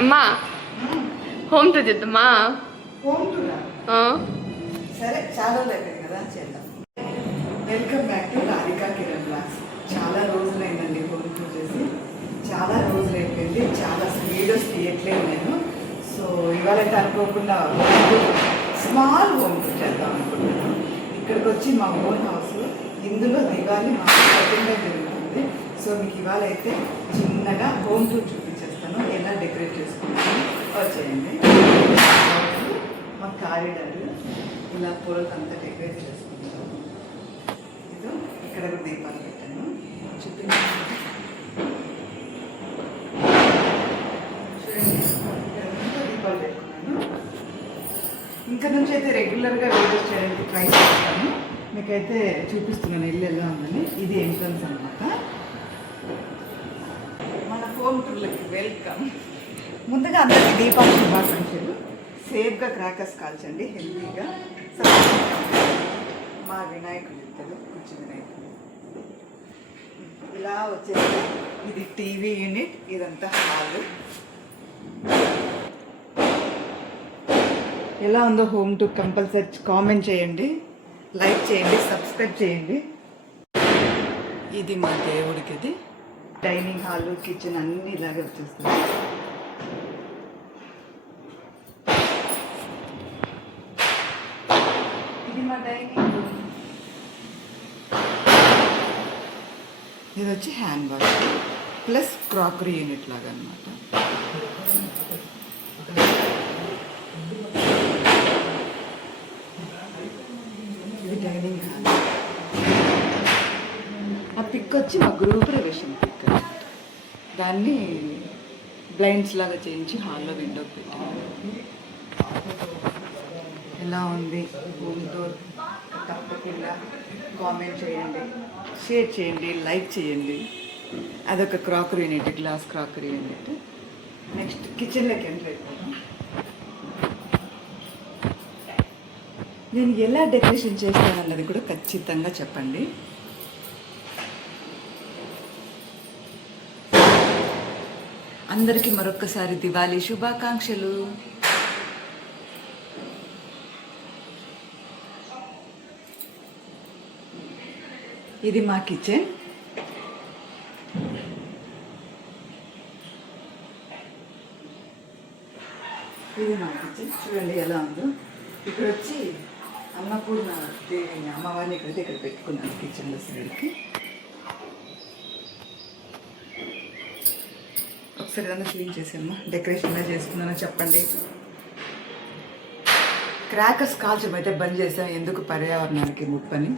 అమ్మా home tour చేద్దామా? Home టూరా? సరే, చాలా అయిపోయింది కదా, చేద్దాం. Welcome back to Radhika Kiran blogs. చాలా రోజులైందండి హోమ్ టూర్ చేసి, చాలా రోజులు అయిపోయింది. చాలా వీడియోస్ తీయట్లేదు నేను. సో ఇవాళ అనుకోకుండా స్మాల్ హోమ్ టూర్ చేద్దాం అనుకుంటున్నాను. ఇక్కడికి వచ్చి మా ఓన్ హౌస్, ఇందులో దివాళీ మా సొంతంగా జరుగుతుంది. సో మీకు ఇవాళ అయితే చిన్నగా హోమ్ టూర్ చూపించేస్తాను, ఎలా డెకరేట్ చేసుకుంటాను. వచ్చేయండి. మా కారిడార్ ఇలా పూలకంతా డెకరేట్ చేసుకుంటాము. ఇది ఇక్కడ కూడా దీపాలు పెట్టాను, చూపించాను. చూడండి, దీపాలు పెట్టుకున్నాను. ఇంకా నుంచి అయితే రెగ్యులర్గా వీడియోస్ చేయడానికి ట్రై చేస్తాను. మీకైతే చూపిస్తున్నాను ఇల్లు ఎలా ఉందని. ఇది ఎంట్రన్స్ అనమాట. మన హోమ్ టూర్లకి వెల్కమ్. ముందుగా అందరికీ దీపావళి శుభాకాంక్షలు. సేఫ్గా క్రాకర్స్ కాల్చండి, హెల్తీగా. మా వినాయకుడు ఇద్దరు కూర్చు వినాయకుడు. ఇలా వచ్చేసి ఇది టీవీ యూనిట్, ఇదంతా హాల్. ఎలా ఉందో హోమ్ టూర్ కంపల్సరీ కామెంట్ చేయండి, లైక్ చేయండి, సబ్స్క్రైబ్ చేయండి. ఇది మా దేవుడికి, ఇది డైనింగ్ హాల్, కిచెన్ అన్నీ ఇలాగే వచ్చేస్తుంది. ఇది మా డైనింగ్ రూమ్. ఇది వచ్చి hand wash plus crockery unit లాగా అనమాట. ఇది డైనింగ్ హాల్. ఆ పిక్ వచ్చి మా గృహ ప్రవేశం పిక్. దాన్ని బ్లైండ్స్ లాగా చేయించి హాల్లో విండో పెట్టాను. ఎలా ఉంది హోమ్ టూర్? తప్పకుండా కామెంట్ చేయండి, షేర్ చేయండి, లైక్ చేయండి. అదొక crockery unit, glass crockery unit. Next కిచెన్లోకి ఎంటర్ అయిపోతాం. నేను ఎలా డెకరేషన్ చేస్తానన్నది కూడా ఖచ్చితంగా చెప్పండి. అందరికీ మరొక్కసారి దివాళీ శుభాకాంక్షలు. ఇది మా కిచెన్. ఇది మా కిచెన్, చూడండి ఎలా ఉందో. ఇక్కడ వచ్చి అన్నపూర్ణ దేవిని, అమ్మవారిని ఇక్కడ పెట్టుకున్నాను కిచెన్లో సైడ్కి. ఒకసారి ఏదన్నా క్లీన్ చేసామ్మా, డెకరేషన్ ఎలా చేసుకున్నానో చెప్పండి. క్రాకర్స్ కాల్చడం అయితే బంద్ చేసాం, ఎందుకు పర్యావరణానికి ముప్పని.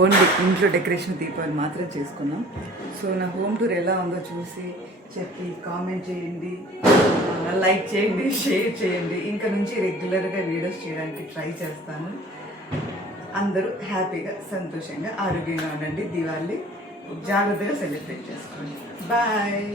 ఓన్లీ ఇంట్లో డెకరేషన్ దీపాలు మాత్రం చేసుకున్నాం. సో నా హోమ్ టూర్ ఎలా ఉందో చూసి చెప్పి కామెంట్ చేయండి, లైక్ చేయండి, షేర్ చేయండి. ఇంకా నుంచి రెగ్యులర్గా వీడియోస్ చేయడానికి ట్రై చేస్తాను. అందరూ హ్యాపీగా, సంతోషంగా, ఆరోగ్యంగా ఉండండి. దివాళీ జాగ్రత్తగా సెలబ్రేట్ చేసుకోండి. బాయ్.